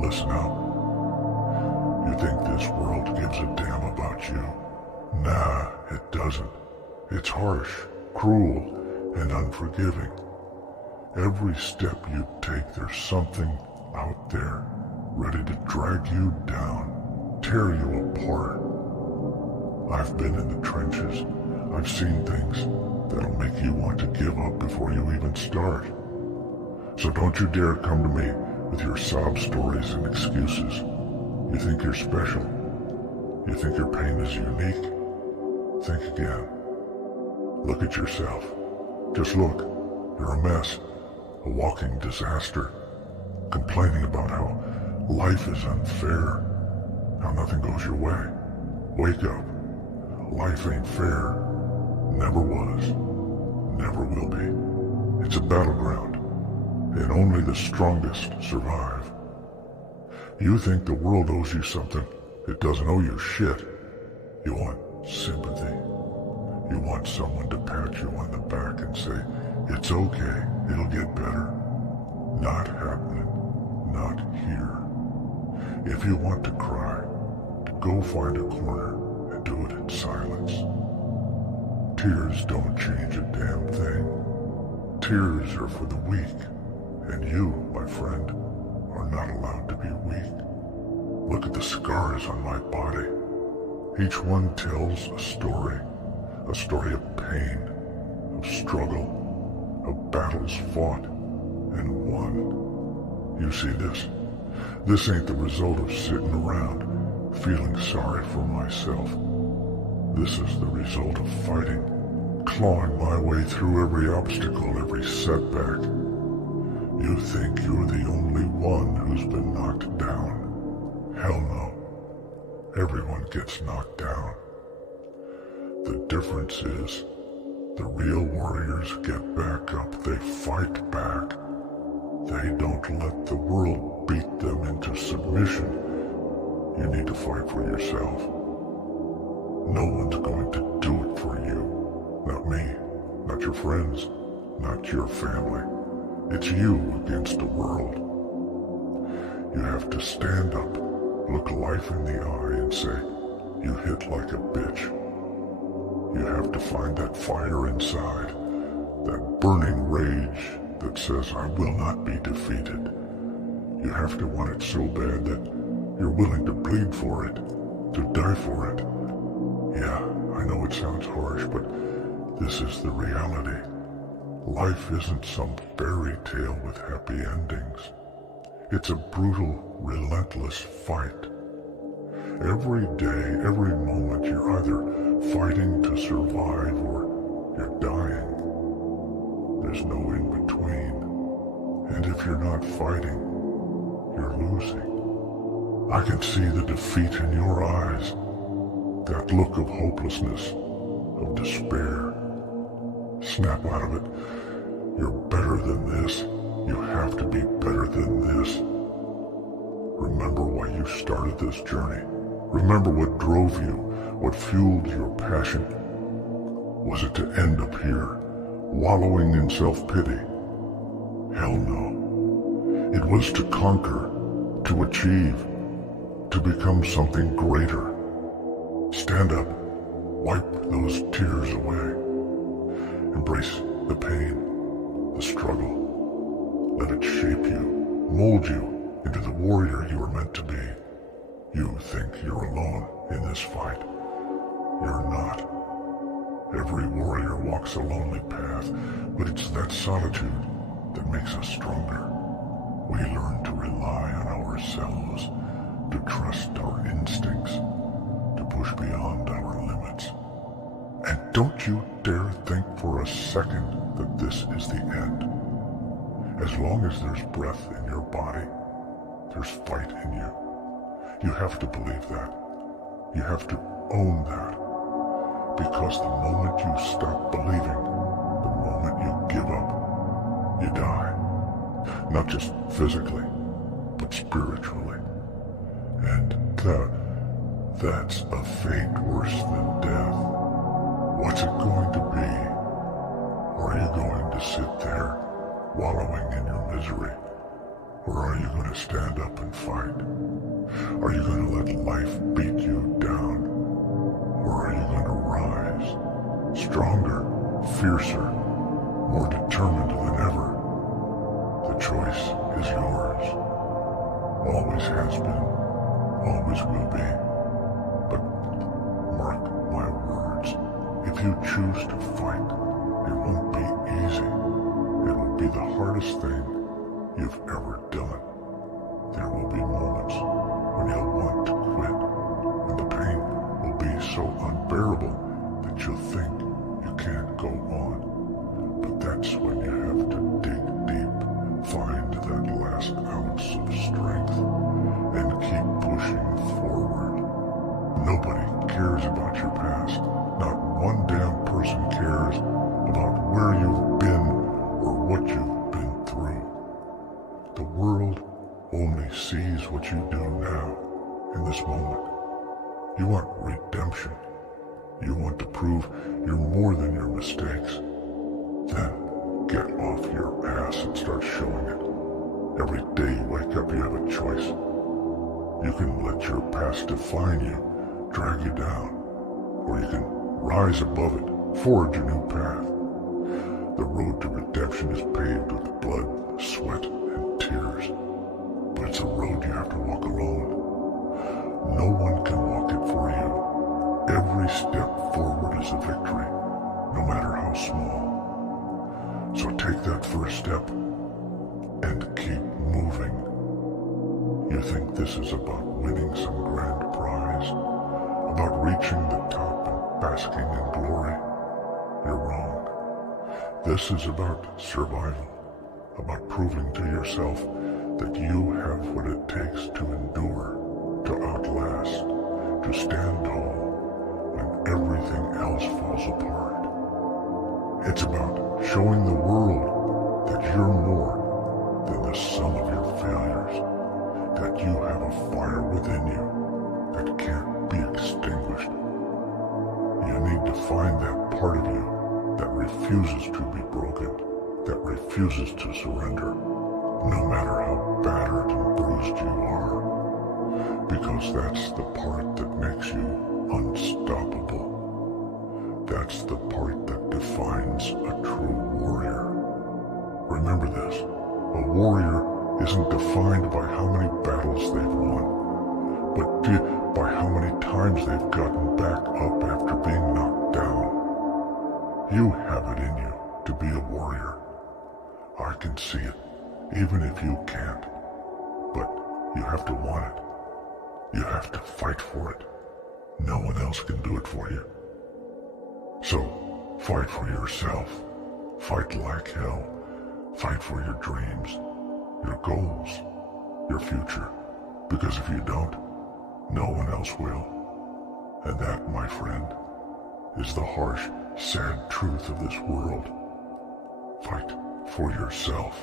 Listen up. You think this world gives a damn about you? Nah, it doesn't. It's harsh, cruel, and unforgiving. Every step you take, there's something out there ready to drag you down, tear you apart. I've been in the trenches. I've seen things that'll make you want to give up before you even start. So don't you dare come to me with your sob stories and excuses. You think you're special? You think your pain is unique? Think again. Look at yourself. Just look. You're a mess. A walking disaster. Complaining about how life is unfair. How nothing goes your way. Wake up. Life ain't fair. Never was. Never will be. It's a battleground. And only the strongest survive. You think the world owes you something. It doesn't owe you shit. You want sympathy. You want someone to pat you on the back and say, it's okay, it'll get better. Not happening. Not here. If you want to cry, go find a corner and do it in silence. Tears don't change a damn thing. Tears are for the weak, and you, my friend, are not allowed to be weak. Look at the scars on my body. Each one tells a story of pain, of struggle, of battles fought and won. You see this? This ain't the result of sitting around feeling sorry for myself. This is the result of fighting, clawing my way through every obstacle, every setback. You think you're the only one who's been knocked down. Hell no. Everyone gets knocked down. The difference is, the real warriors get back up. They fight back. They don't let the world beat them into submission. You need to fight for yourself. No one's going to do it for you. Not me. Not your friends. Not your family. It's you against the world. You have to stand up, look life in the eye and say, you hit like a bitch. You have to find that fire inside, that burning rage that says, I will not be defeated. You have to want it so bad that you're willing to bleed for it, to die for it. Yeah, I know it sounds harsh, but this is the reality. Life isn't some fairy tale with happy endings. It's a brutal, relentless fight. Every day, every moment, you're either fighting to survive or you're dying. There's no in between. And if you're not fighting, you're losing. I can see the defeat in your eyes. That look of hopelessness, of despair. Snap out of it. You're better than this. You have to be better than this. Remember why you started this journey. Remember what drove you, what fueled your passion. Was it to end up here, wallowing in self-pity? Hell no. It was to conquer, to achieve, to become something greater. Stand up. Wipe those tears away. Embrace the pain, the struggle. Let it shape you, mold you into the warrior you were meant to be. You think you're alone in this fight. You're not. Every warrior walks a lonely path, but it's that solitude that makes us stronger. We learn to rely on ourselves, to trust our instincts, to push beyond our limits. And don't you dare think for a second that this is the end. As long as there's breath in your body, there's fight in you. You have to believe that. You have to own that. Because the moment you stop believing, the moment you give up, you die. Not just physically, but spiritually. And that's a fate worse than death. What's it going to be? Are you going to sit there, wallowing in your misery? Or are you going to stand up and fight? Are you going to let life beat you down? Or are you going to rise, stronger, fiercer, more determined than ever? The choice is yours. Always has been, always will be. But mark my words, if you choose to fight, it won't be easy. It will be the hardest thing you've ever done. There will be moments when you'll want to quit, when the pain will be so unbearable that you'll think you can't go on. But that's when you have to dig deep, find that last ounce of strength, and keep pushing forward. Nobody cares about your past. Not one damn person cares about where you've been or what you've been through. The world only sees what you do now, in this moment. You want redemption. You want to prove you're more than your mistakes. Then get off your ass and start showing it. Every day you wake up, you have a choice. You can let your past define you, drag you down, or you can rise above it, forge a new path. The road to redemption is paved with blood, sweat, and tears. But it's a road you have to walk alone. No one can walk it for you. Every step forward is a victory, no matter how small. So take that first step and keep moving. You think this is about winning some grand prize, about reaching the top and basking in glory? You're wrong. This is about survival, about proving to yourself that you have what it takes to endure, to outlast, to stand tall when everything else falls apart. It's about showing the world that you're more than the sum of your failures, that you have a fire within you that can't be extinguished. You need to find that part of you that refuses to be broken, that refuses to surrender, no matter how battered and bruised you are, because that's the part that makes you unstoppable. That's the part that defines a true warrior. Remember this, a warrior isn't defined by how many battles they've won, but by how many times they've gotten back up after being knocked down. You have it in you to be a warrior. I can see it, even if you can't. But you have to want it. You have to fight for it. No one else can do it for you. So, fight for yourself. Fight like hell. Fight for your dreams, your goals, your future. Because if you don't, no one else will. And that, my friend, is the harsh, sad truth of this world. Fight for yourself.